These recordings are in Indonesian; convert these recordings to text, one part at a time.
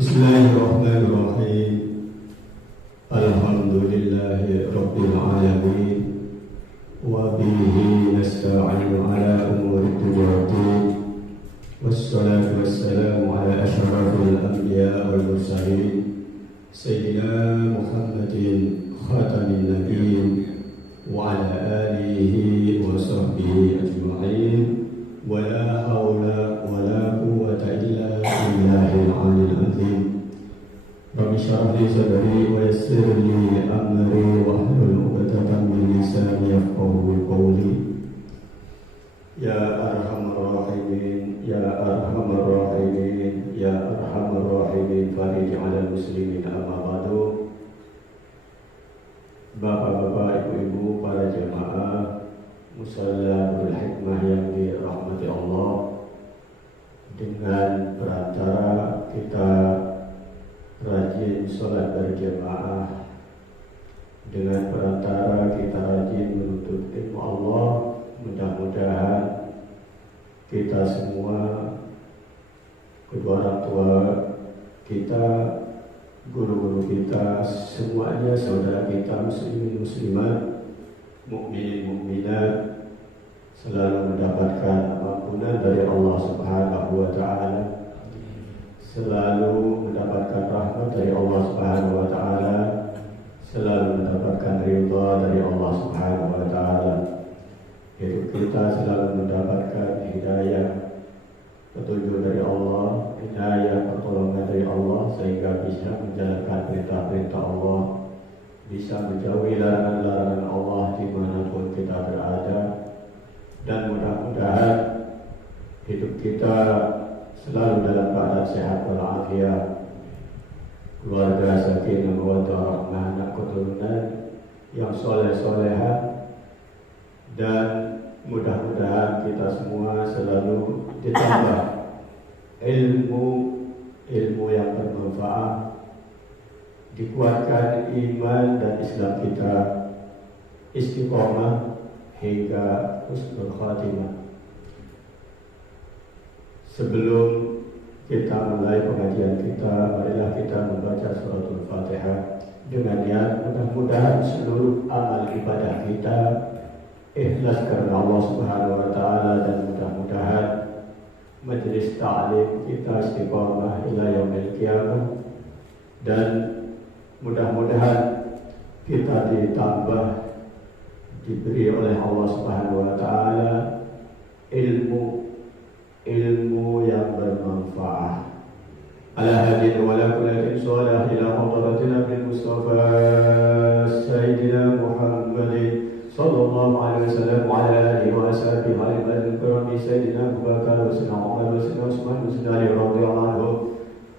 Bismillahirrahmanirrahim. Alhamdulillahi Rabbil Alamin. Wa bihi nasta'inu ala umuri dunyadin. Wassalatu wassalamu ala ashrafil anbiya wal mursalin Sayyidina Muhammadin khatamin nabiyyin wa ala alihi wa sahbihi ajma'in. Wa la hawla wa la quwwata illa billahil aliyyil azim. Rabbi shrah li sadri wa yassir li amri wahlul 'uqdatam min lisani yafqahu qawli. Ya arhamar rahimin, ya arhamar rahimin, ya arhamar rahimin, farij 'alal muslimin amma ba'du. Bapak-bapak, ibu-ibu, para jemaah musalla Nurul Hikmah yang dirahmati Allah, dengan perantara kita rajin sholat berjamaah, dengan perantara kita rajin menuntut ilmu Allah, mudah-mudahan kita semua, kedua orang tua kita, guru-guru kita, semuanya saudara kita muslimin muslimat, mukminin mukminat, selalu mendapatkan ampunan dari Allah Subhanahu wa taala, selalu mendapatkan rahmat dari Allah Subhanahu wa taala, selalu mendapatkan ridha dari Allah Subhanahu wa taala. Hidup kita selalu mendapatkan hidayah, petunjuk dari Allah, hidayah pertolongan dari Allah, sehingga bisa menjalankan perintah-perintah Allah, bisa menjauhi larangan-larangan Allah dimanapun kita berada. Dan mudah-mudahan hidup kita selalu dalam keadaan sehat walafiat, keluarga sakinah mawaddah warahmah, anak keturunan yang soleh-solehah, dan mudah-mudahan kita semua selalu ditambah ilmu yang bermanfaat, dikuatkan iman dan Islam kita, istiqomah hingga husnul khatimah. Sebelum kita mulai pengajian kita, marilah kita membaca suratul Fatihah dengan niat mudah-mudahan seluruh amal ibadah kita ikhlas karena Allah Subhanahu wa taala, dan mudah-mudahan majelis ta'lim kita istiqamah ila yaumil qiyamah, dan mudah-mudahan kita ditambah diberi oleh Allah Subhanahu wa taala ilmu yang bermanfaat. Ala hadin wa la kullatin shalah ila hadratina bil Mustafa Sayyidina Muhammadin sallallahu alaihi wasallam wa ala alihi wa sahbihi al-kiram, Sayyidina Abu Bakar wa Sayyidina Umar wa Sayyidina Utsman wa Sayyidina Ali radhiyallahu anhum,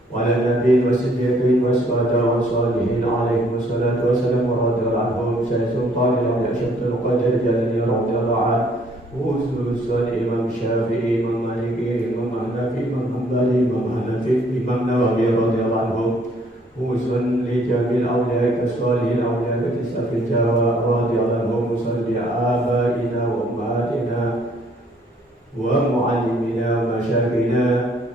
wa ala nabiyyin wa siddiqin wa syuhada wa shalihin alaihim wassalatu wassalam wa radhiyallahu anhum, Syekh Sultan al-Awliya Syekh Qadir Jalani radhiyallahu anhu, khususan Imam Syafi'i, Imam Maliki, Imam Hanafi, Imam Hanbali, Imam Hanafi, Imam Nawawi radhiyallahu anhu, khususan li jamil awliya kasalihin awliya katisafil Jawa radhiyallahu anhum, musalli abaina wa ummatina wa muallimina wa masyayikhina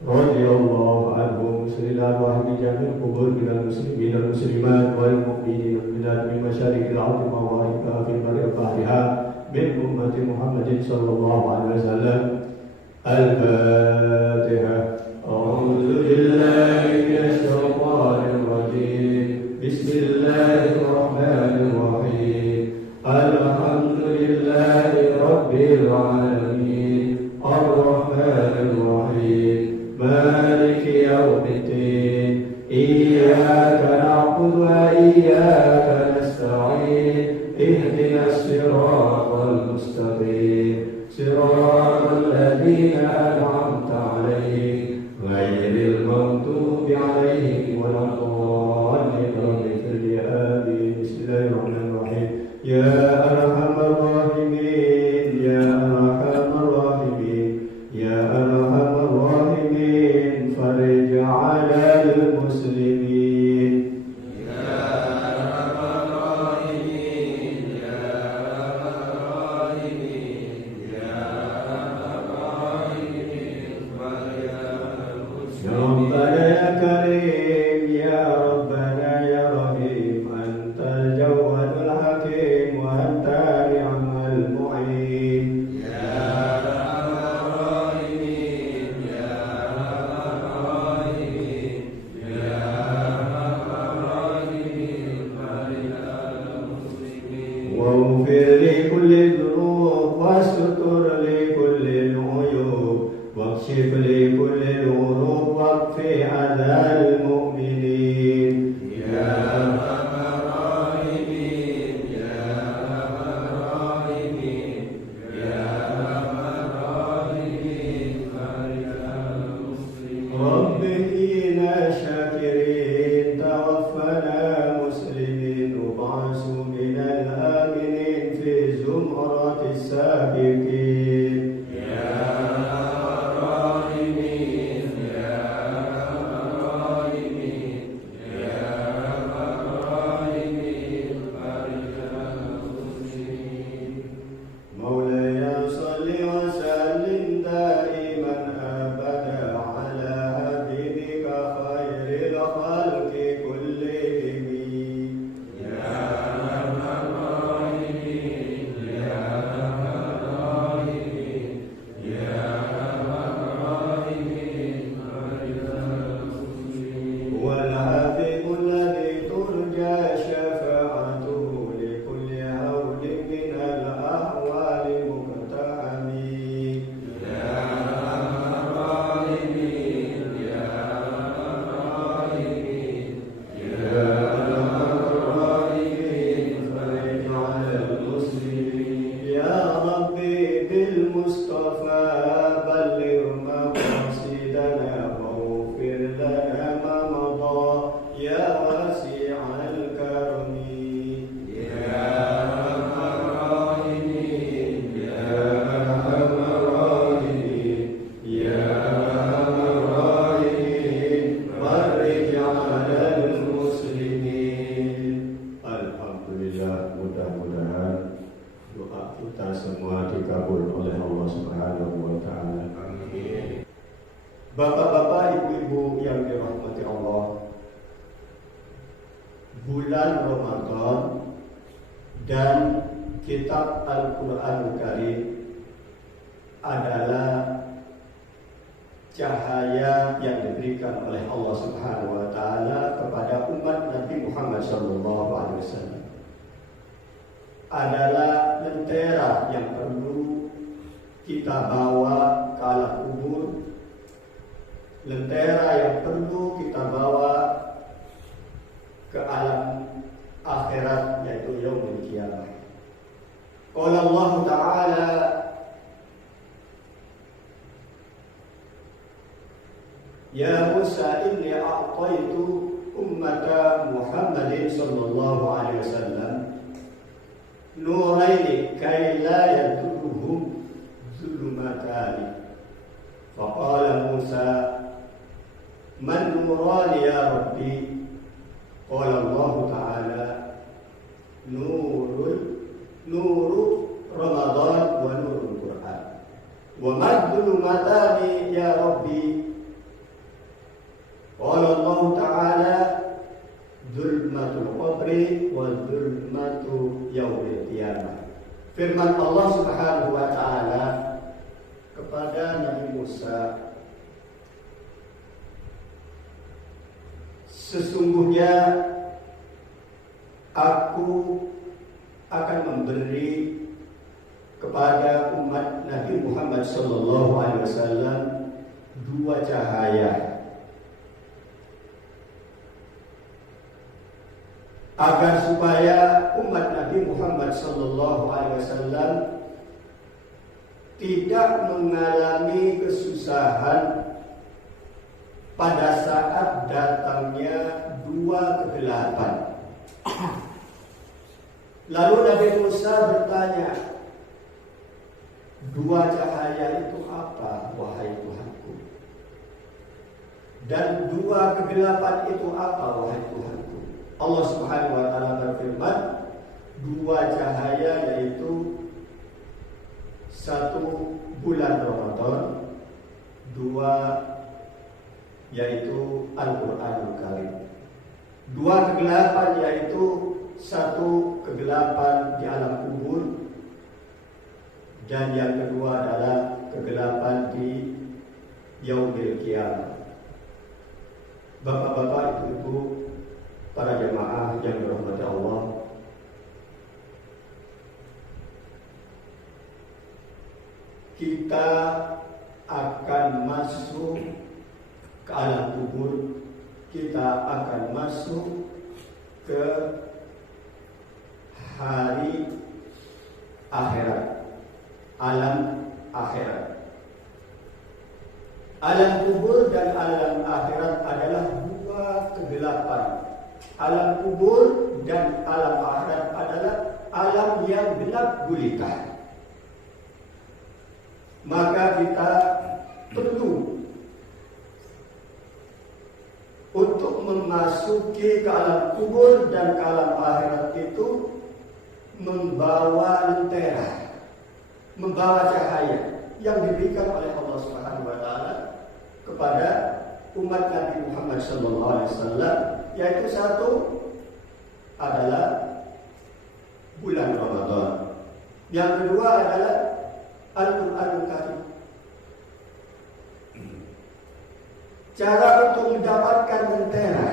radhiyallahu anhum, sallallahu alaihi jamil qubur minal muslimin wal muslimat wal mu'minin wal mu'minat min masyariqil ardi wa magharibiha fi barri bahriha min ummati Muhammadin sallallahu alaihi wasallam. Al-Fatihah. A'udzu billahi minasy syaithanir rajim. Bismillahirrahmanirrahim. Alhamdulillahi rabbil alamin. Ar-Rahmanir Rahim. Maliki yaumiddin. Iyyaka na'budu wa iyyaka nasta'in. Ihdinas siratal mustaqim. Siratal ladzina an'amta 'alaihim ghairil maghdubi 'alaihim waladdallin. Amin. Bismillahirrahmanirrahim. Ya arhamar rahimin, ya arhamar rahimin, ya arhamar rahimin, farij 'alal muslimin. Ya كل الغروب واكفي أذى المؤمنين يا Bapak-bapak, ibu-ibu yang dirahmati Allah, bulan Ramadan dan kitab Al-Quran Karim adalah cahaya yang diberikan oleh Allah Subhanahu wa taala kepada umat Nabi Muhammad SAW. Adalah lentera yang perlu kita bawa ke alam kubur, lentera yang perlu kita bawa ke alam akhirat, yaitu yaumul qiyamah. Qala Allah Ta'ala, Ya Musa inni a'taitu ummata Muhammadin sallallahu alaihi wasallam nuraini kay la yadurruhum zulumatani. Faqala Musa, man nurani ya Rabbi? Qala Allah Ta'ala, nuru Ramadan wa nurul Quran. Wa ma zulumatani ya Rabbi? Qala Allah Ta'ala, zulmatul qabri wa zulmatu yaumil qiyamah. Firman Allah Subhanahu wa taala kepada Nabi Musa, sesungguhnya aku akan memberi kepada umat Nabi Muhammad sallallahu alaihi wasallam dua cahaya agar supaya umat Nabi Muhammad sallallahu alaihi wasallam tidak mengalami kesusahan pada saat datangnya dua kegelapan. Lalu Nabi Musa bertanya, dua cahaya itu apa, wahai Tuhanku? Dan dua kegelapan itu apa, wahai Tuhanku? Allah Subhanahu wa taala berfirman, dua cahaya yaitu satu bulan Ramadan, dua yaitu Al-Quranul Karim. Dua kegelapan yaitu satu kegelapan di alam kubur, dan yang kedua adalah kegelapan di yaumil qiyamah. Bapak-bapak, ibu-ibu, para jemaah yang dirahmati Allah, kita akan masuk ke alam kubur, kita akan masuk ke hari akhirat, alam akhirat. Alam kubur dan alam akhirat adalah dua kegelapan. Alam kubur dan alam akhirat adalah alam yang gelap gulita. Maka kita perlu untuk memasuki ke alam kubur dan ke alam akhirat itu membawa lentera, membawa cahaya yang diberikan oleh Allah Subhanahu wa taala kepada umat Nabi Muhammad SAW, yaitu satu adalah bulan Ramadan, yang kedua adalah Al-Qur'anul Karim. Cara untuk mendapatkan lentera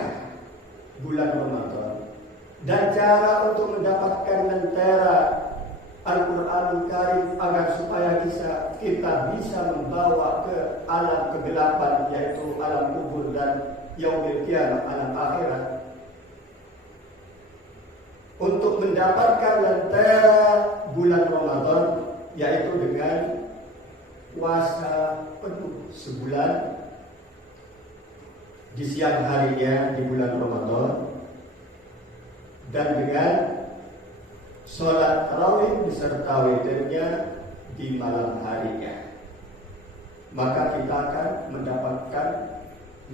bulan Ramadan dan cara untuk mendapatkan lentera Al-Qur'anul Karim agar supaya kita bisa membawa ke alam kegelapan, yaitu alam kubur dan yaumil qiyamah, alam akhirat. Untuk mendapatkan lentera bulan Ramadan, yaitu dengan puasa penuh sebulan di siang harinya di bulan Ramadan, dan dengan sholat tarawih beserta witirnya di malam harinya, maka kita akan mendapatkan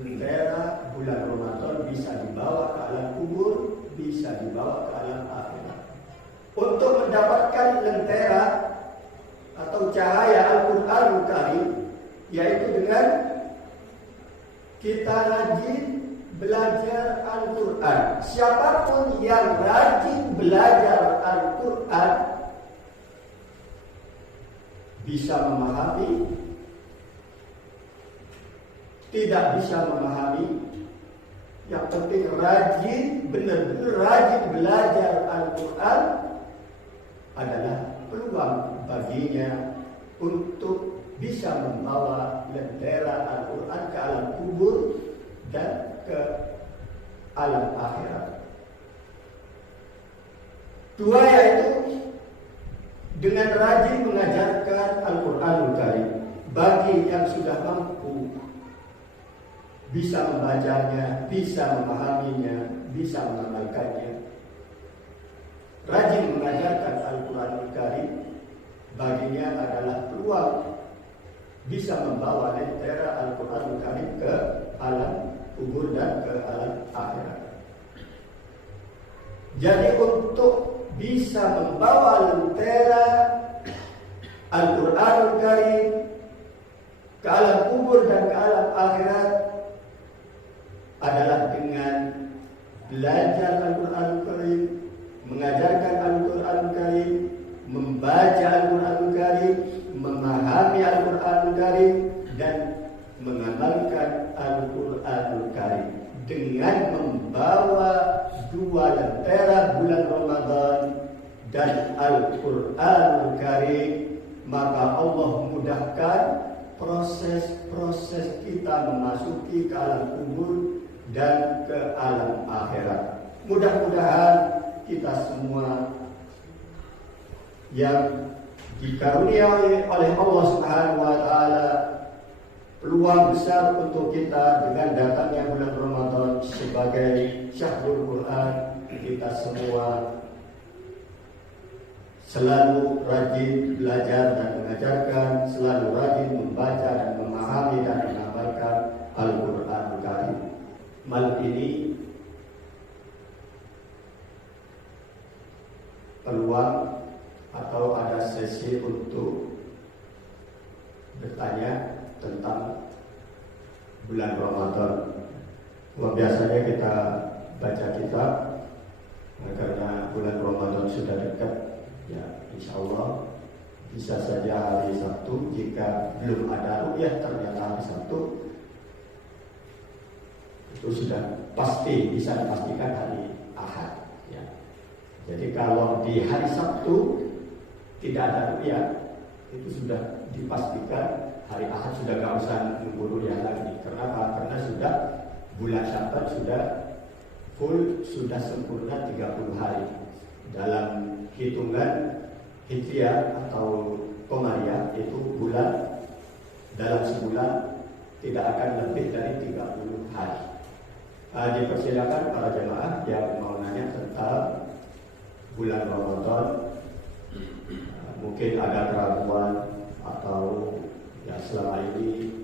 lentera bulan Ramadan, bisa dibawa ke alam kubur, bisa dibawa ke alam akhirat. Untuk mendapatkan lentera atau cahaya Al-Qur'anul Karim, yaitu dengan kita rajin belajar Al-Quran. Siapapun yang rajin belajar Al-Quran bisa memahami, tidak bisa memahami, yang penting rajin, benar-benar rajin belajar Al-Quran adalah peluang baginya untuk bisa membawa lentera Al-Quran ke alam kubur dan ke alam akhirat. Dua, yaitu dengan rajin mengajarkan Al-Quranul Karim bagi yang sudah mampu bisa membacanya, bisa memahaminya, bisa mengamalkannya. Rajin mengajarkan Al-Quranul Karim baginya adalah peluang bisa membawa lentera Al-Qur'anul Karim ke alam kubur dan ke alam akhirat. Jadi untuk bisa membawa lentera Al-Qur'anul Karim ke alam kubur dan ke alam akhirat adalah dengan belajar Al-Qur'anul Karim, mengajarkan Al-Qur'anul Karim, membaca Al-Qur'anul Karim, memahami Al-Qur'anul Karim, dan mengamalkan Al-Qur'anul Karim dengan membawa dua lentera bulan Ramadan dan Al-Qur'anul Karim. Maka Allah mudahkan proses-proses kita memasuki ke alam kubur dan ke alam akhirat. Mudah-mudahan kita semua yang dikaruniai oleh Allah Subhanahu wa taala peluang besar untuk kita dengan datangnya bulan Ramadan sebagai syahrul Quran, kita semua selalu rajin belajar dan mengajarkan, selalu rajin membaca dan memahami dan mengamalkan Al-Qur'anul Karim. Malam ini peluang atau ada sesi untuk bertanya tentang bulan Ramadan. Biasanya kita baca kitab, karena bulan Ramadan sudah dekat, ya insya Allah bisa saja hari Sabtu. Jika belum ada ru'yah ternyata hari Sabtu, itu sudah pasti bisa dipastikan hari Ahad, ya. Jadi kalau di hari Sabtu tidak ada ru'yah, itu sudah dipastikan hari Ahad sudah nggak usah nunggu ru'yah lagi. Kenapa? Karena sudah tercatat sudah sempurna 30 hari dalam hitungan Hijriah atau Komariah, itu bulan dalam sebulan tidak akan lebih dari 30 hari. Dipersilakan para jemaah yang mau nanya tentang bulan Ramadan, mungkin ada keraguan atau ya selama ini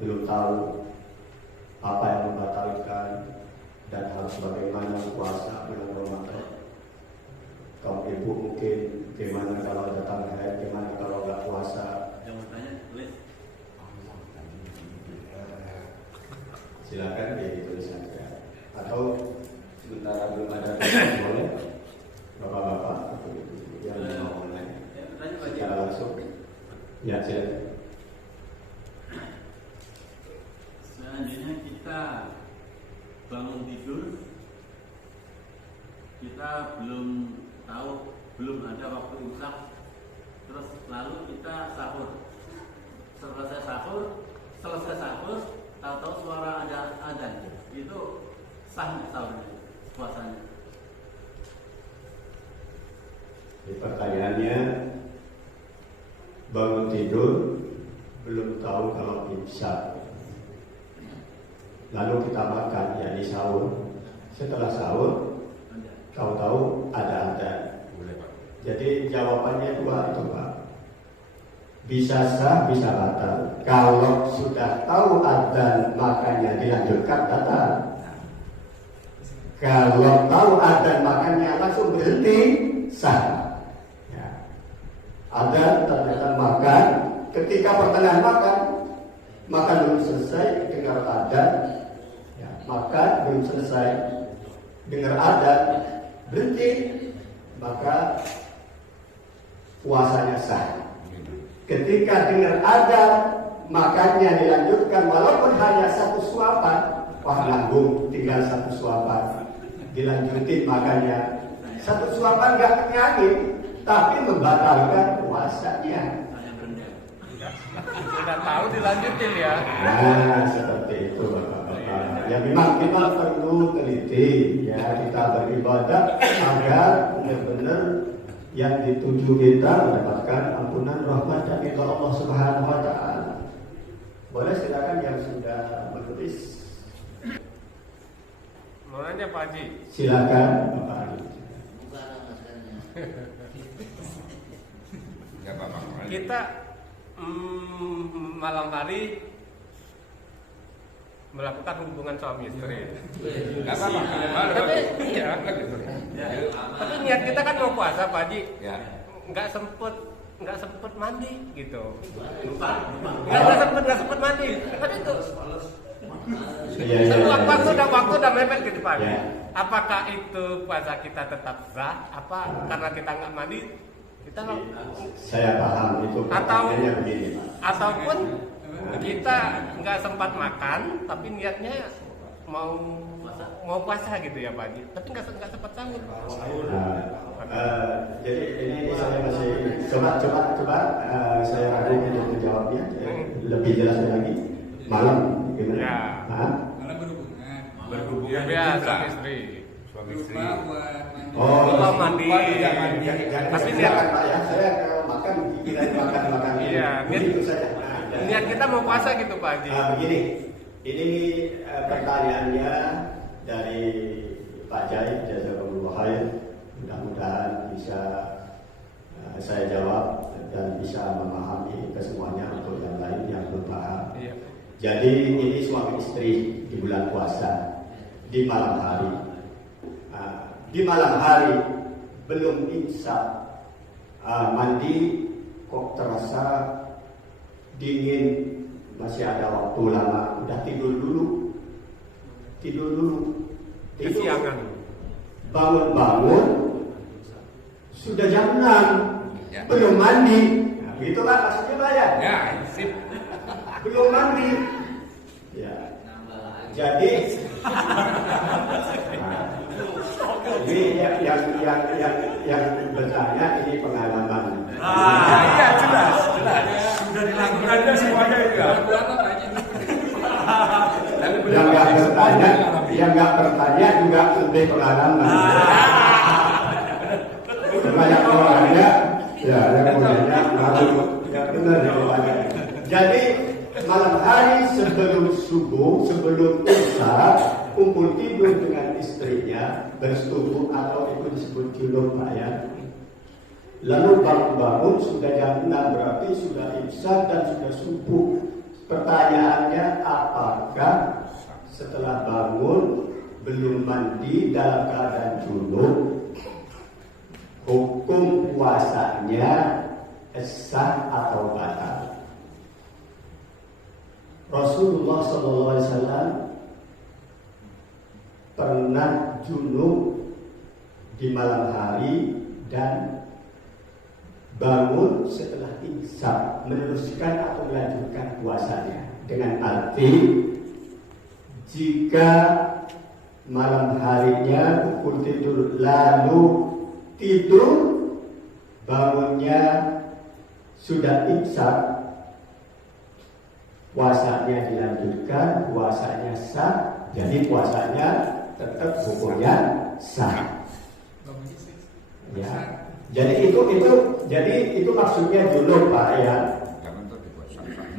belum tahu apa yang membatalkan dan harus bagaimana puasa bulan Ramadan. Kaum ibu mungkin gimana kalau datang haid, gimana kalau nggak puasa. Yang mau tanya, boleh? Silakan ditulis saja. Atau sementara belum ada boleh bapak-bapak atau ibu yang mau nanya secara langsung. Ya silakan. Selanjutnya kita bangun tidur, kita belum tahu, belum ada waktu imsak, terus lalu kita sahur. Selesai sahur, tahu-tahu suara adzan, itu sah nggak sahurnya, puasanya? Pertanyaannya, bangun tidur belum tahu kalau imsak, lalu kita makan, yakni sahur. Setelah sahur, tahu-tahu ada adzan. Jadi jawabannya dua itu Pak. Bisa sah, bisa batal. Kalau sudah tahu adzan makanya dilanjutkan, batal. Kalau tahu adzan makanya langsung berhenti, sah. Ya. Adzan ternyata makan, ketika pertengahan makan belum selesai, dengar adzan, ya, makan belum selesai, dengar adzan, berhenti, maka puasanya sah. Ketika dengar adzan, makannya dilanjutkan walaupun hanya satu suapan, wah nanggung, tinggal satu suapan, dilanjutin makannya. Satu suapan gak kenyangin, tapi membatalkan puasanya. Sudah tahu dilanjutin ya. Nah, seperti itu Bapak-bapak. Ya memang kita perlu teliti ya, kita beribadah agar benar-benar yang dituju kita mendapatkan ampunan rahmat dari Allah Subhanahu wa taala. Boleh silakan yang sudah menulis. Mau nanya Pak Haji? Silakan Bapak Haji. Kita malam hari melakukan hubungan suami istri. Nggak apa-apa. Tapi iya. Tapi niat kita kan mau puasa Pak Haji. Ya. Nggak sempet mandi gitu. Nggak sempet mandi. Tapi itu waktu udah mepet gitu Pak. Ya. Apakah itu puasa kita tetap sah? Apa karena kita nggak mandi kita nggak? Saya paham itu. Pertanyaannya begini, Pak. Ataupun kita nggak sempat makan tapi niatnya mau puasa gitu ya Pak Haji. Tapi nggak sempat sahur. Jadi ini saya masih coba saya ragu untuk menjawabnya lebih jelas lagi. Malam gimana? Ya. Malah berhubungan. Berhubungan Ya, juga. suami istri. Suami istri. Lupa buat mandi. Lupa mandi. Jangan Tapi silakan Pak ya. Saya kalau makan kira makan. Iya, begitu saja. Niat kita mau puasa gitu Pak Haji. Begini, ini pertanyaannya dari Pak Jai, jazakumullah khair. Mudah-mudahan bisa saya jawab dan bisa memahami kesemuanya untuk yang lain yang belum paham. Iya. Jadi ini suami istri di bulan puasa di malam hari. Di malam hari belum imsak, mandi kok terasa dingin, masih ada waktu lama, udah tidur dulu. Kesiangan. Bangun sudah jam 6, Ya. belum mandi. Nah, begitulah maksudnya Pak ya. Ya, sip. Belum mandi. Ya. Jadi ini yang bertanya ini pengalaman. Iya, jelas. Sudah dilakukan semuanya itu. Buat apa aja? yang nggak bertanya juga lebih pengalaman. Banyak orangnya, ya yang punyanya malu, ya benar ya. Jadi malam hari sebelum subuh, sebelum isya, kumpul tidur dengan istrinya, bersetubuh atau itu disebut junub Pak ya. Lalu bangun sudah jam 6 berarti sudah isya dan sudah subuh. Pertanyaannya, apakah setelah bangun belum mandi dalam keadaan junub, hukum puasanya sah atau batal? Rasulullah SAW pernah junub di malam hari dan bangun setelah isya, meneruskan atau melanjutkan puasanya, dengan arti jika malam harinya pukul tidur lalu tidur, bangunnya sudah isya, puasanya dilanjutkan, puasanya sah, jadi puasanya tetap hukumnya sah. Ya. Jadi itu maksudnya junub Pak ya.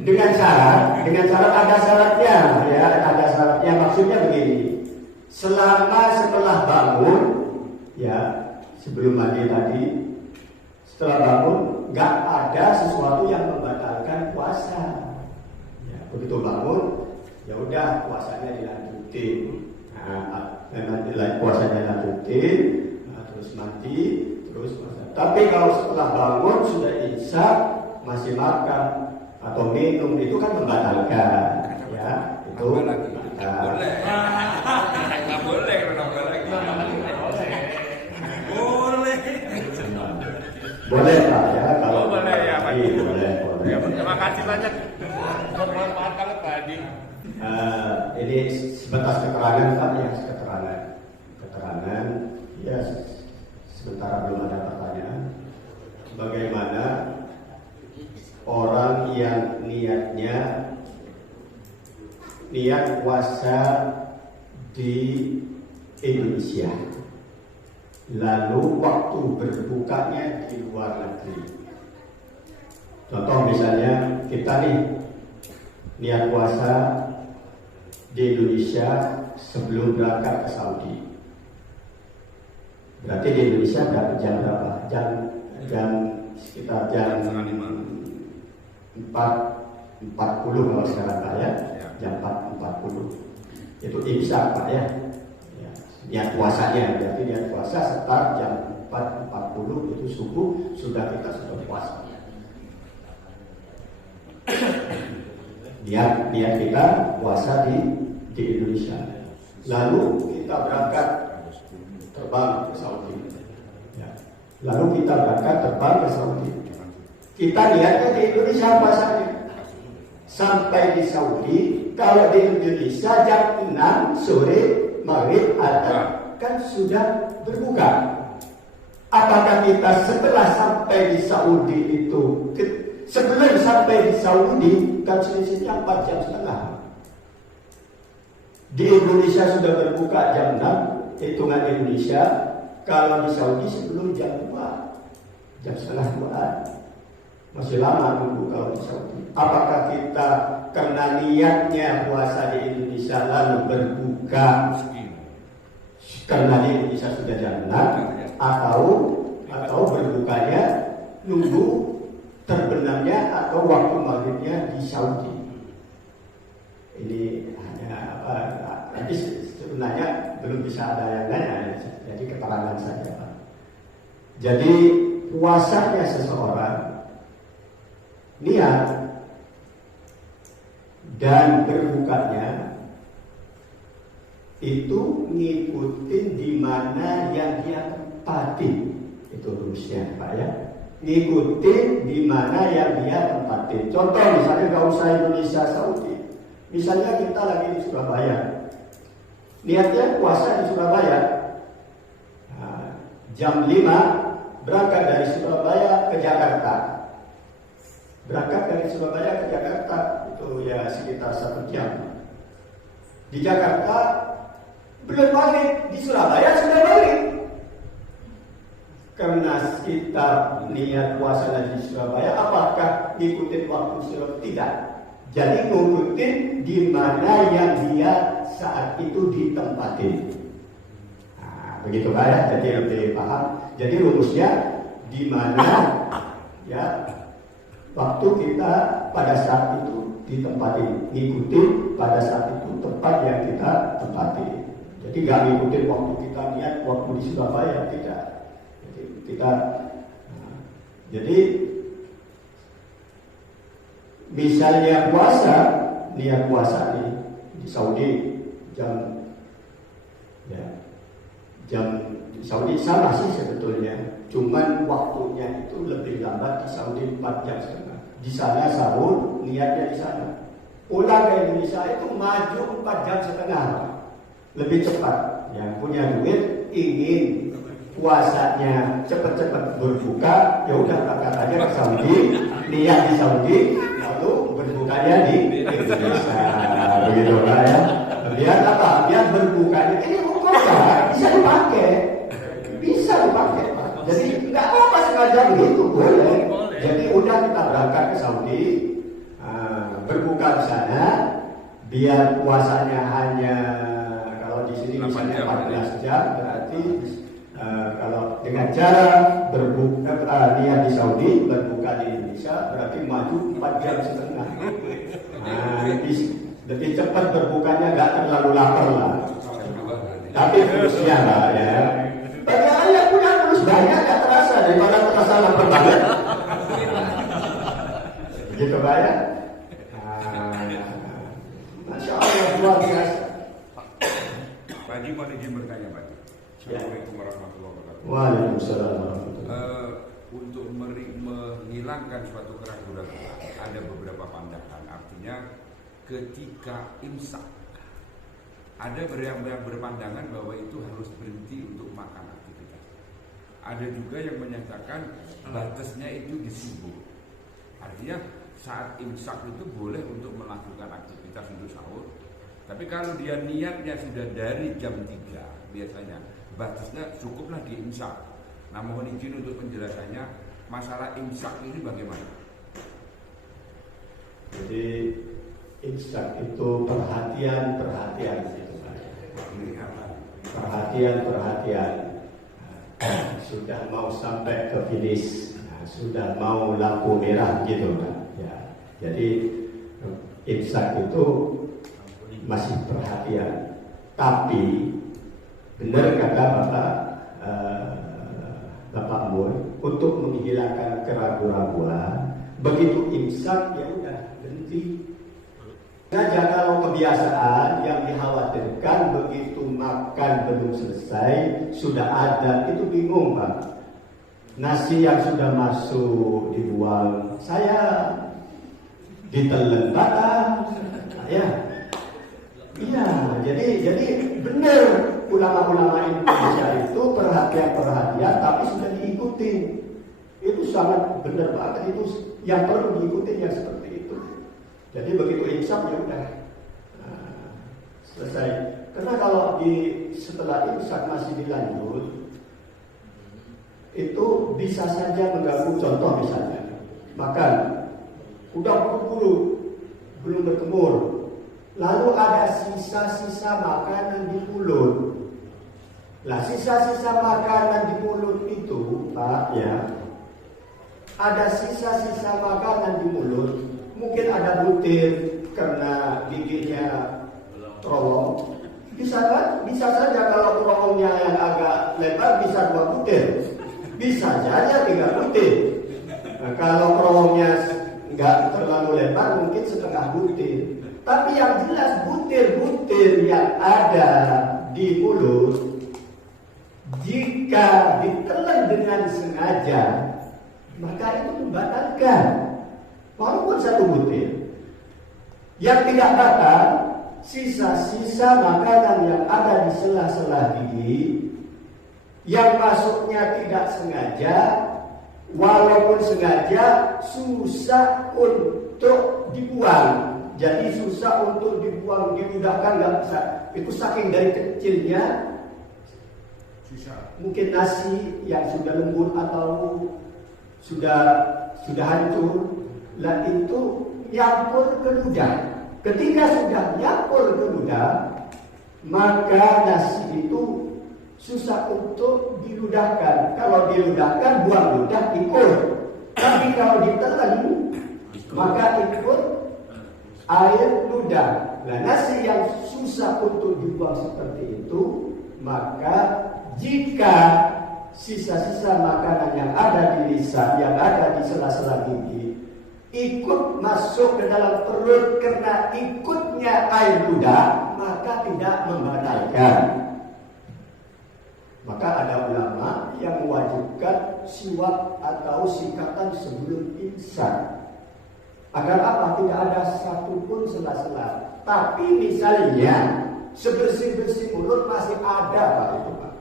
Dengan syarat ada syaratnya ya, ada syaratnya. Maksudnya begini, setelah bangun ya, sebelum mandi tadi, setelah bangun nggak ada sesuatu yang membatalkan puasa. Ya, begitu bangun, ya udah puasanya dilanjutin. Puasanya dilanjutin, terus mandi, terus puasa. Tapi kalau setelah bangun sudah isya masih makan atau minum, itu kan membatalkan, ya itu boleh. Nggak boleh kalau nambah lagi. Boleh Pak ya, kalau boleh ya Pak. Boleh. Ya, terima kasih banyak. Bermanfaat banget Pak Adi. Ini sebatas keterangan Pak ya, keterangan ya, sementara belum ada pertanyaan. Bagaimana orang yang niat puasa di Indonesia, lalu waktu berbukanya di luar negeri? Contoh misalnya kita nih niat puasa di Indonesia sebelum berangkat ke Saudi. Berarti di Indonesia jam berapa? Jam sekitar jam 4.40 kalau sekarang Pak ya. Jam 4.40. Itu imsak Pak ya. Niat puasanya, berarti niat puasa start jam 4.40 itu subuh, sudah puasa. Niat kita puasa di Indonesia. Lalu kita berangkat terbang ke Saudi. Ya. Lalu kita berangkat terbang ke Saudi. Kita lihatnya di Indonesia puasanya. Sampai di Saudi, kalau di Indonesia jam 6 sore maghrib ada kan sudah berbuka. Apakah kita setelah sampai di Saudi itu, sebelum sampai di Saudi kan selisihnya 4 jam setengah. Di Indonesia sudah berbuka jam 6, hitungan Indonesia. Kalau di Saudi sebelum jam 2, jam setengah 2. Masih lama nunggu kalau di Saudi. Apakah kita karena niatnya puasa di Indonesia lalu berbuka karena di Indonesia sudah jam 6, atau berbukanya nunggu terbenamnya atau waktu maghribnya di Saudi? Ini hanya nanti sebenarnya belum bisa ada yang nanya, jadi keterangan saja Pak. Jadi puasanya seseorang niat dan berbukanya itu ngikutin di mana yang dia tempati. Itu rumusnya Pak ya. Ngikutin di mana yang dia tempati. Contoh misalnya nggak usah Indonesia Saudi. Misalnya kita lagi di Surabaya. Niatnya puasa di Surabaya. Nah, jam 5 berangkat dari Surabaya ke Jakarta. Berangkat dari Surabaya ke Jakarta itu ya sekitar 1 jam. Di Jakarta belum balik, di Surabaya sudah balik. Karena kita niat puasa di Surabaya, apakah ngikutin waktu Surabaya? Tidak. Jadi ngikutin di mana yang dia saat itu ditempatin. Nah, begitu Pak ya, jadi lebih paham. Jadi rumusnya di mana ya waktu kita pada saat itu ditempatin, ngikutin pada saat itu tempat yang kita tempati. Jadi nggak ngikutin waktu kita niat waktu di Surabaya, tidak. Jadi kita, jadi misalnya puasa, niat puasa di Saudi jam di Saudi sama sih sebetulnya, cuman waktunya itu lebih lambat di Saudi 4 jam setengah. Di sana sahur, niatnya di sana. Pulang ke Indonesia itu maju 4 jam setengah, lebih cepat. Yang punya duit ingin puasanya cepat-cepat berbuka, ya udah berangkat aja ke Saudi, niat di Saudi, lalu berbukanya di Indonesia. Begitu lah ya. Biar apa? Biar berbukanya ini bisa dipakai, bisa dipakai. Jadi nggak apa sengaja begitu, boleh. Jadi udah kita berangkat ke Saudi, berbuka di sana, biar puasanya hanya kalau di sini misalnya 14 jam, berarti kalau dengan cara berbuka niat di Saudi, berbuka di Indonesia, berarti maju 4 jam setengah. Lebih cepat berbukanya, nggak terlalu lapar lah. Tapi terusnya lah ya. Bagi yang punya terus banyak nggak terasa daripada terasa lapar banget. Gitu Pak ya. Masya Allah luar biasa. Pak Haji mau izin bertanya Pak Haji. Assalamualaikum warahmatullahi wabarakatuh. Waalaikumsalam warahmatullahi wabarakatuh. Untuk menghilangkan suatu keraguan ada beberapa pandangan. Artinya ketika imsak ada yang berpandangan bahwa itu harus berhenti untuk makan aktivitas. Ada juga yang menyatakan batasnya itu di subuh. Artinya saat imsak itu boleh untuk melakukan aktivitas untuk sahur. Tapi kalau dia niatnya sudah dari jam 3 biasanya batasnya cukuplah di imsak. Nah mohon izin untuk penjelasannya masalah imsak ini bagaimana? Jadi imsak itu perhatian sudah mau sampai ke finish, sudah mau lampu merah gitu kan ya. Jadi imsak itu masih perhatian, tapi benar kata Bapak Mur, untuk menghilangkan keraguan-keraguan, begitu imsak ya udah berhenti. Saja kalau kebiasaan yang dikhawatirkan begitu makan belum selesai sudah ada, itu bingung Pak. Nasi yang sudah masuk dibuang, saya ditelan batang, ya. Iya, jadi benar ulama-ulama Indonesia itu perhatian tapi sudah diikuti. Itu sangat benar banget, itu yang perlu diikuti yang seperti itu. Jadi begitu imsak ya udah selesai. Karena kalau setelah imsak masih dilanjut, itu bisa saja mengganggu. Contoh misalnya, makan udah buru-buru belum bertemur, lalu ada sisa-sisa makanan di mulut. Lah sisa-sisa makanan di mulut itu, Pak ya, ada sisa-sisa makanan di mulut. Mungkin ada butir karena giginya terowong. Bisa kan? Bisa saja kalau terowongnya yang agak lebar bisa 2 butir. Bisa saja 3 butir. Nah, kalau terowongnya nggak terlalu lebar mungkin setengah butir. Tapi yang jelas butir-butir yang ada di mulut, jika ditelan dengan sengaja, maka itu membatalkan. Walaupun 1 butir. Yang tidak batal, sisa-sisa makanan yang ada di sela-sela gigi, yang masuknya tidak sengaja, walaupun sengaja susah untuk dibuang. jadi susah untuk dibuang, diludahkan, nggak bisa. Itu saking dari kecilnya, mungkin nasi yang sudah lembut atau sudah hancur, lah itu nyampur ke ludah. Ketika sudah nyampur ke ludah, maka nasi itu susah untuk diludahkan. Kalau diludahkan, buang ludah ikut. Tapi kalau ditelan, maka ikut air ludah. Nah, nasi yang susah untuk dibuang seperti itu, maka jika sisa-sisa makanan yang ada di lisan, yang ada di sela-sela gigi, ikut masuk ke dalam perut karena ikutnya air ludah, maka tidak membatalkan. Maka ada ulama yang mewajibkan siwak atau sikatan sebelum imsak. Agar apa? Tidak ada satupun sela-sela. Tapi misalnya sebersih-bersih mulut masih ada Pak itu Pak.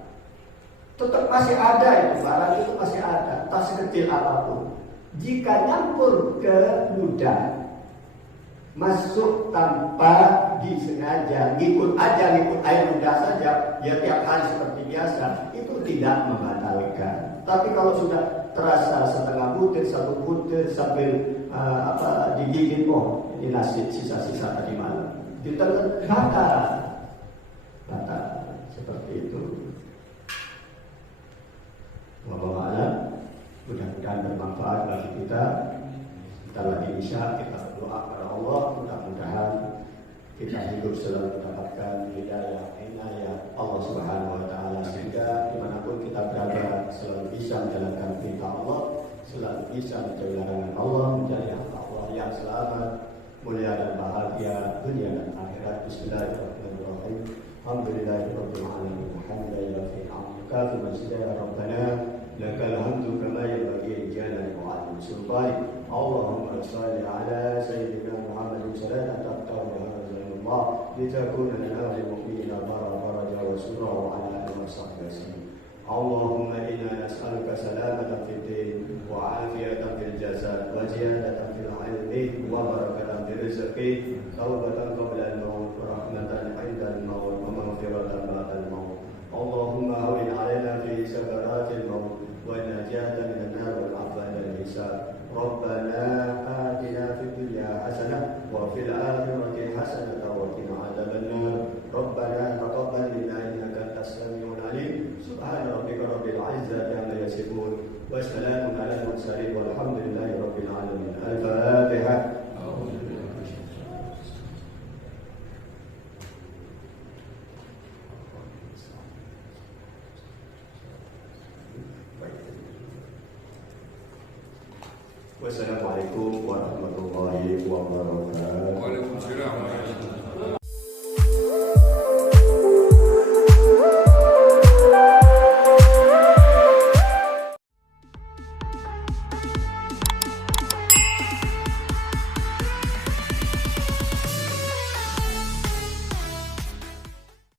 Tetap masih ada itu, barang itu masih ada, tak sekecil apapun. Jika nyampur ke ludah, masuk tanpa disengaja, ngikut air ludah saja, ya tiap hari seperti biasa, itu tidak membatalkan. Tapi kalau sudah terasa setengah butir, satu butir sambil digigit, oh ini nasi sisa-sisa tadi malam, ditelan batal seperti itu. Wallahu a'lam. Mudah-mudahan bermanfaat bagi kita. Kita lagi isya, kita berdoa kepada Allah, mudah-mudahan kita hidup selalu mendapatkan hidayah, inayah Allah Subhanahu wa taala, sehingga dimanapun kita berada selalu bisa menjalankan perintah Allah, selalu bisa menjauhi larangan Allah, menjadi hamba Allah yang selamat, mulia dan bahagia dunia dan akhirat. Bismillahirrahmanirrahim. Alhamdulillahirabbil alamin. Alhamdulillah fi hamdika wa ya rabbana lakal hamdu kama yanbaghi jalali wa azimi sultani. Allahumma shalli ala sayyidina Muhammadin salatan taqtahu biha Allah litakuna lana lil mu'minina faraja wa surra wa ala alihi wa sahbihi. Allahumma inna nas'aluka salamatan fid din wa 'afiyatan fil jasad wa ziyadatan fil 'ilmi wa barakatan fil rizqi, tawbatan qabla al-maut wa rahmatan 'inda al-maut wa maghfiratan ba'da al-maut. Allahumma hawwin 'alaina fi sakaratil maut wa najatan minan nar wal 'afwa 'inda al-hisab. Rabbana atina fid dunya hasanah wa fil akhirati hasanah wa qina adzabannar. Rabbana taqabbal minna innaka antas samiul alim. Subhana rabbika rabbil izzati amma yasifun wa salamun alal mursalin walhamdulillahi rabbil alamin. Al-Fatihah. Wassalamualaikum warahmatullahi wabarakatuh. Waalaikumsalam.